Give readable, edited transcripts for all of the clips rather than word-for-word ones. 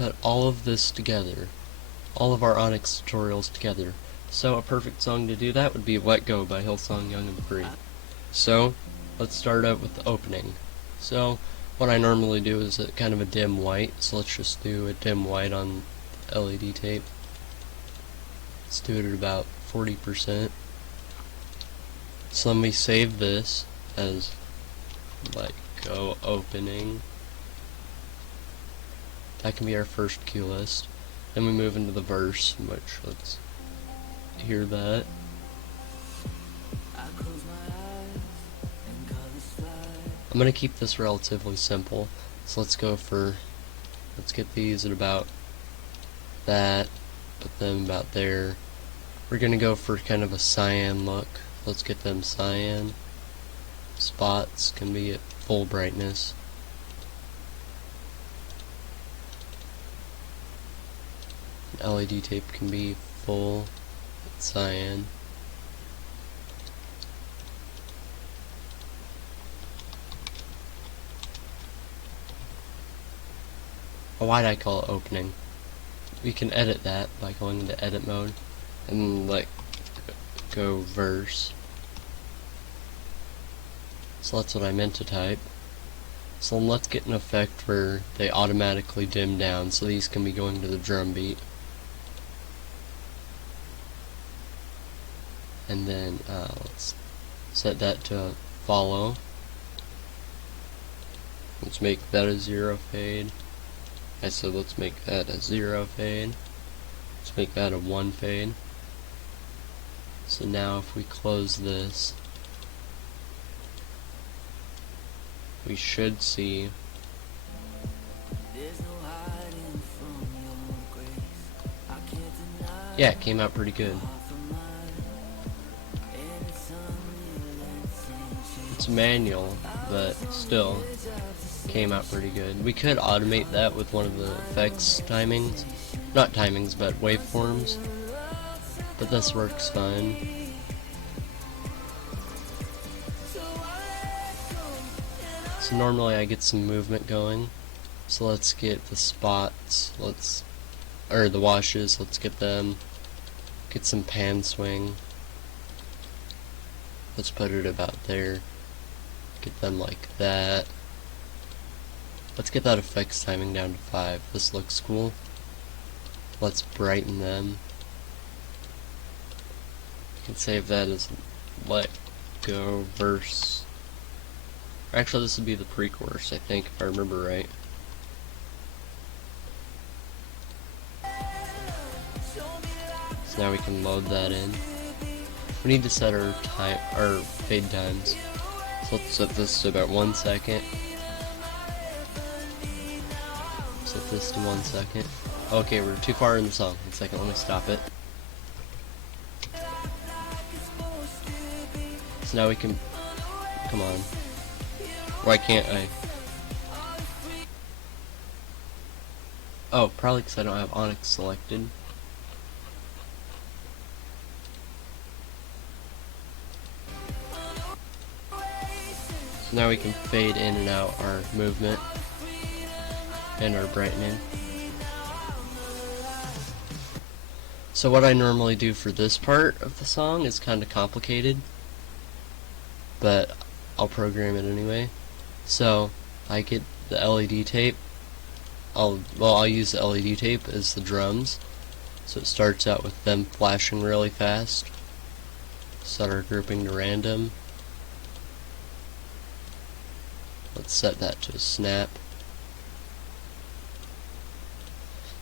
put all of this together, all of our Onyx tutorials together. So a perfect song to do that would be Let Go by Hillsong Young and Free. So let's start out with the opening. So what I normally do is kind of a dim white, so let's just do a dim white on LED tape. Let's do it at about 40%. So let me save this as Let Go opening. That can be our first cue list. Then we move into the verse, which let's hear that. I'm going to keep this relatively simple, so let's get these at about that, put them about there. We're going to go for kind of a cyan look. Let's get them cyan. Spots can be at full brightness. LED tape can be full cyan. Why did I call it opening? We can edit that by going into edit mode and let go verse. So that's what I meant to type. So let's get an effect where they automatically dim down, so these can be going to the drum beat. And then let's set that to follow. Let's make that a 0 fade. I said let's make that a 0 fade. Let's make that a 1 fade. So now if we close this, we should see yeah, it came out pretty good. It's manual, but still came out pretty good. We could automate that with one of the effects timings. Not timings, but waveforms. But this works fine. So normally I get some movement going. So let's get the spots, or the washes, let's get them. Get some pan swing. Let's put it about there. Get them like that. Let's get that effects timing down to 5. This looks cool. Let's brighten them. You can save that as Let Go verse. Actually, this would be the pre-chorus, I think, if I remember right. So now we can load that in. We need to set our fade times. So let's set this to about 1 second. Set this to 1 second. Okay, we're too far in the song. 1 second, let me stop it. So now we can... Come on. Why can't I? Oh, probably because I don't have Onyx selected. So now we can fade in and out our movement and our brightening. So what I normally do for this part of the song is kind of complicated, but I'll program it anyway. So I get the LED tape. I'll use the LED tape as the drums. So it starts out with them flashing really fast. Set our grouping to random. Let's set that to a snap.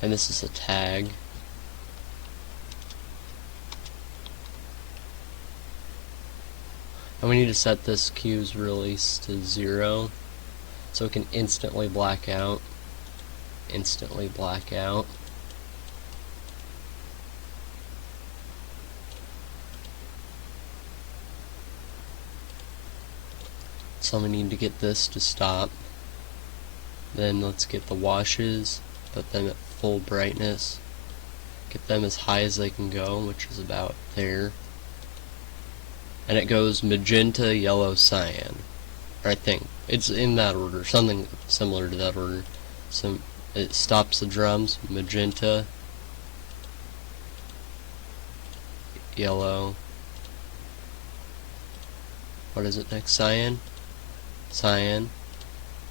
And this is a tag. And we need to set this cue's release to 0 so it can instantly black out. Instantly black out. So we need to get this to stop. Then let's get the washes, put them at full brightness, get them as high as they can go, which is about there. And it goes magenta, yellow, cyan. Or I think it's in that order, something similar to that order. So it stops the drums. Magenta, yellow, what is it next? Cyan, cyan,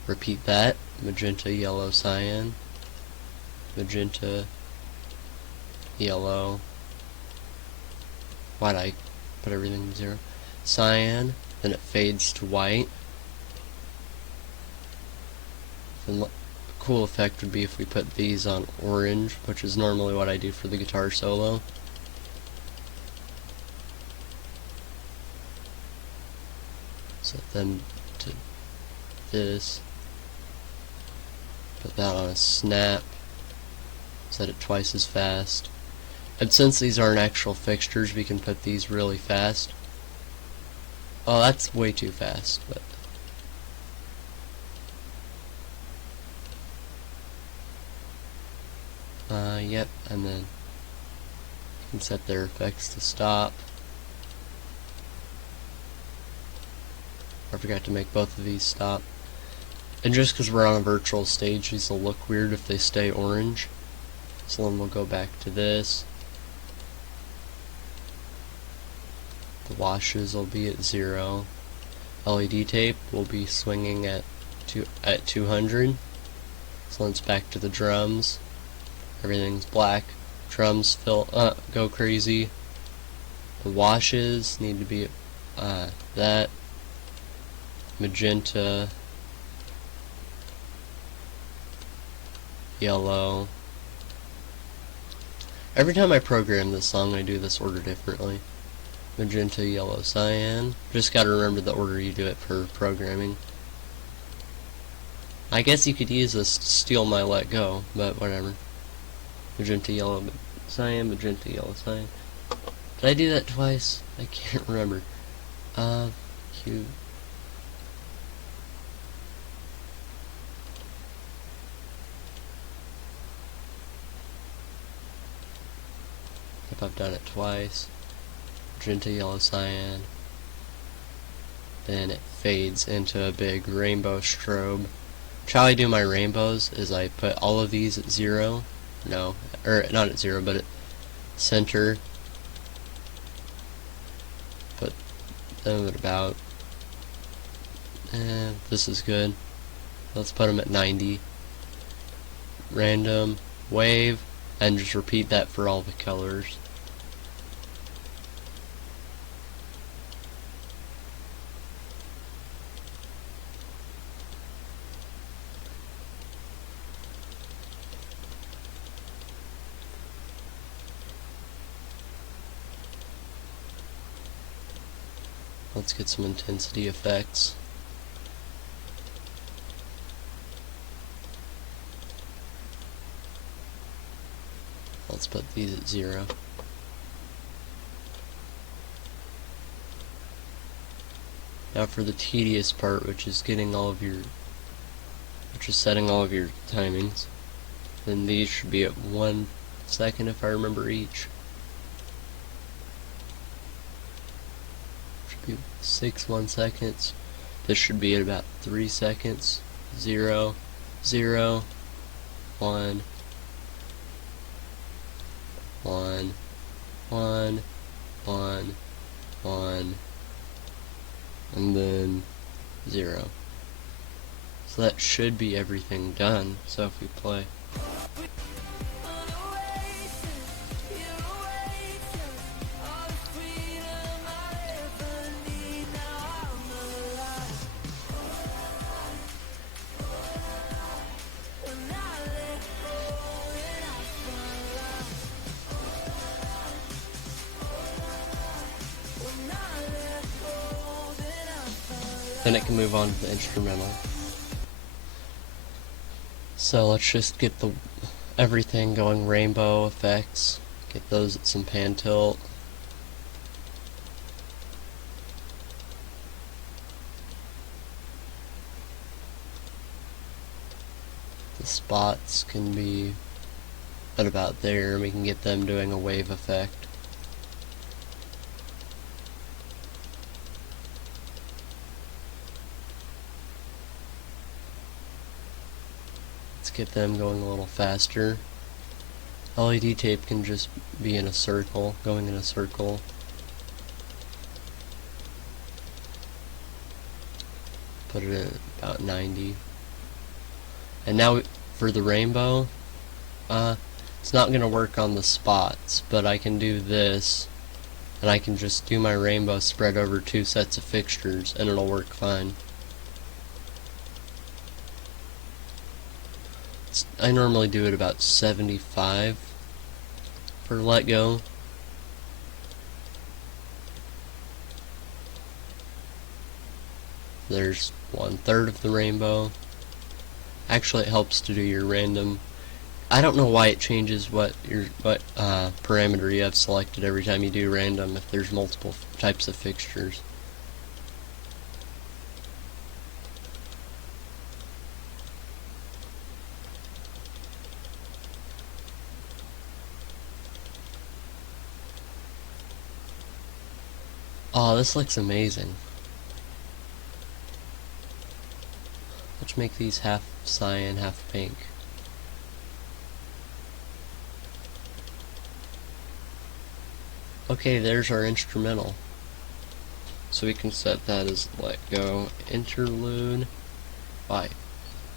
repeat that. Magenta, yellow, cyan, magenta, yellow, why'd I put everything to 0? Cyan, then it fades to white. Then a cool effect would be if we put these on orange, which is normally what I do for the guitar solo. So then to this, put that on a snap, set it twice as fast. And since these aren't actual fixtures, we can put these really fast. Oh, that's way too fast, but yep, and then you can set their effects to stop. I forgot to make both of these stop. And just because we're on a virtual stage, these will look weird if they stay orange. So then we'll go back to this. The washes will be at 0. LED tape will be swinging at 200. So then it's back to the drums. Everything's black. Drums go crazy. The washes need to be that. Magenta, yellow. Every time I program this song, I do this order differently. Magenta, yellow, cyan. Just gotta remember the order you do it for programming. I guess you could use this to steal my let go, but whatever. Magenta, yellow, cyan, magenta, yellow, cyan. Did I do that twice? I can't remember. Q. If I've done it twice. Magenta, yellow, cyan. Then it fades into a big rainbow strobe. How I do my rainbows is I put all of these at 0. No, or not at 0, but at center. Put them at about. This is good. Let's put them at 90. Random, wave, and just repeat that for all the colors. Let's get some intensity effects. Let's put these at 0. Now for the tedious part, which is setting all of your timings. Then these should be at 1 second if I remember each. 6 1 seconds. This should be at about 3 seconds. 0 0 1 1 1 1 1 and then 0. So that should be everything done. So if we play, then it can move on to the instrumental. So let's just get everything going. Rainbow effects, get those at some pan tilt. The spots can be at about there. We can get them doing a wave effect. get them going a little faster. LED tape can just be in a circle, going in a circle. Put it at about 90. And now for the rainbow, it's not going to work on the spots, but I can do this, and I can just do my rainbow spread over 2 sets of fixtures, and it'll work fine. I normally do it about 75 for let go. There's 1/3 of the rainbow. Actually, it helps to do your random. I don't know why it changes what parameter you have selected every time you do random if there's multiple types of fixtures. Oh, this looks amazing. Let's make these half cyan, half pink. Okay, there's our instrumental. So we can set that as let go interlude. Why?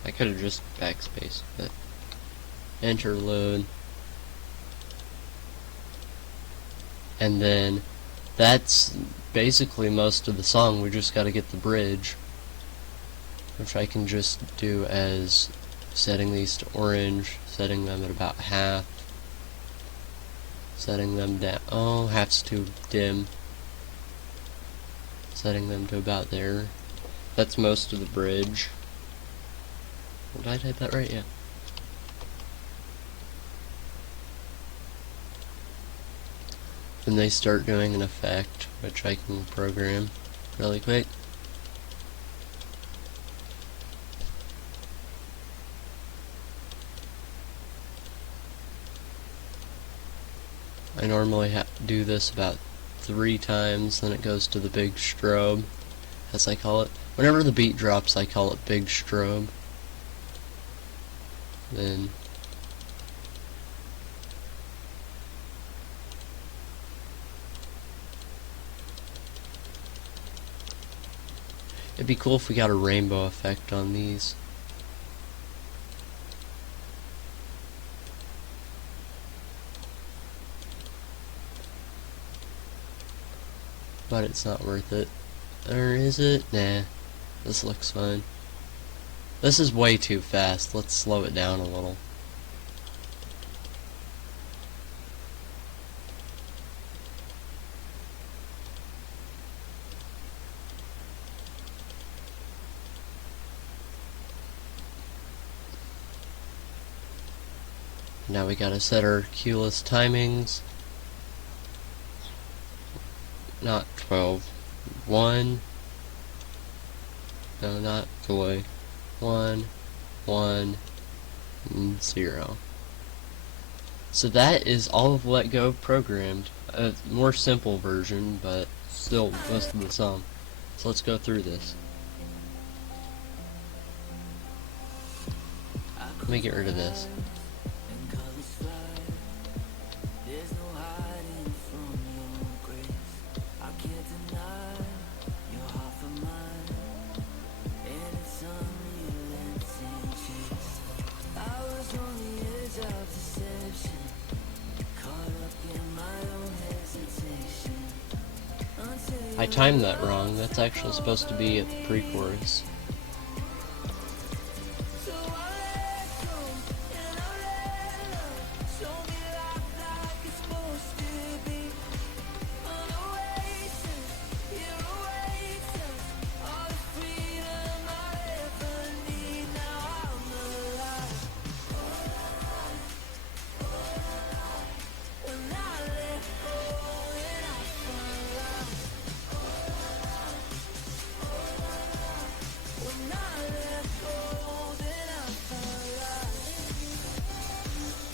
I could have just backspaced, but interlude. And then that's basically most of the song. We just got to get the bridge, which I can just do as setting these to orange, setting them at about half, setting them down. Oh, half's too dim. Setting them to about there. That's most of the bridge. Did I type that right? Yeah. Then they start doing an effect, which I can program really quick. I normally do this about 3 times, then it goes to the big strobe, as I call it. Whenever the beat drops, I call it big strobe. Then it'd be cool if we got a rainbow effect on these. But it's not worth it. Or is it? Nah. This looks fine. This is way too fast. Let's slow it down a little. Now we gotta set our cue list timings. Not 12. 1. No, not delay. 1, 1, 0. So that is all of Let Go programmed. A more simple version, but still most of the song. So let's go through this. Let me get rid of this. I timed that wrong. That's actually supposed to be at the pre-chorus.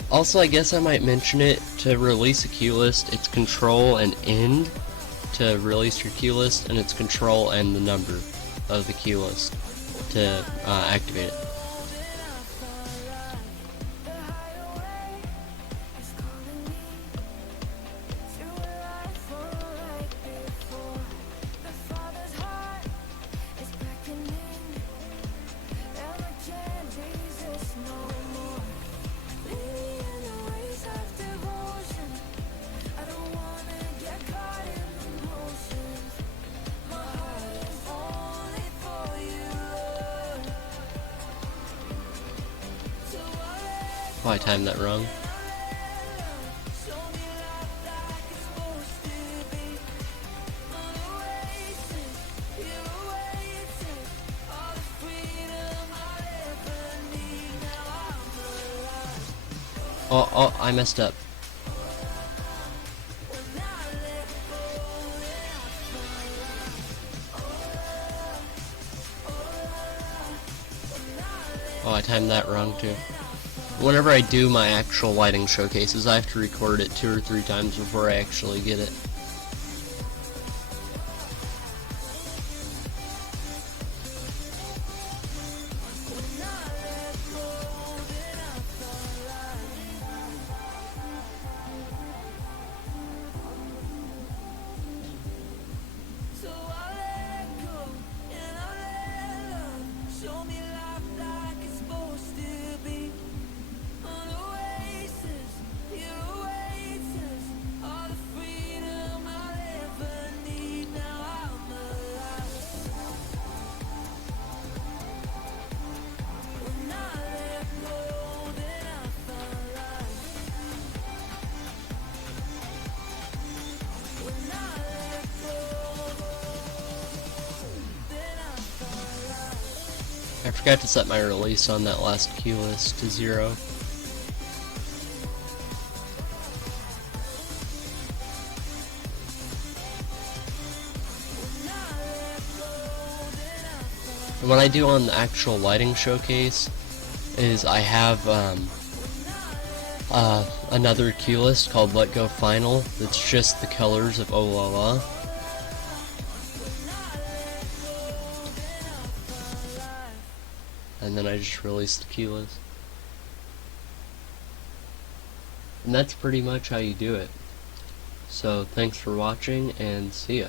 Also, I guess I might mention it, to release a cue list, it's control and end to release your cue list, and it's control and the number of the cue list to activate it. Oh, I timed that wrong. Oh, I messed up. Oh, I timed that wrong too. Whenever I do my actual lighting showcases, I have to record it 2 or 3 times before I actually get it. I forgot to set my release on that last cue list to 0. And what I do on the actual lighting showcase is I have another cue list called Let Go Final that's just the colors of Oh La La. And then I just release the cue list. And that's pretty much how you do it. So thanks for watching, and see ya.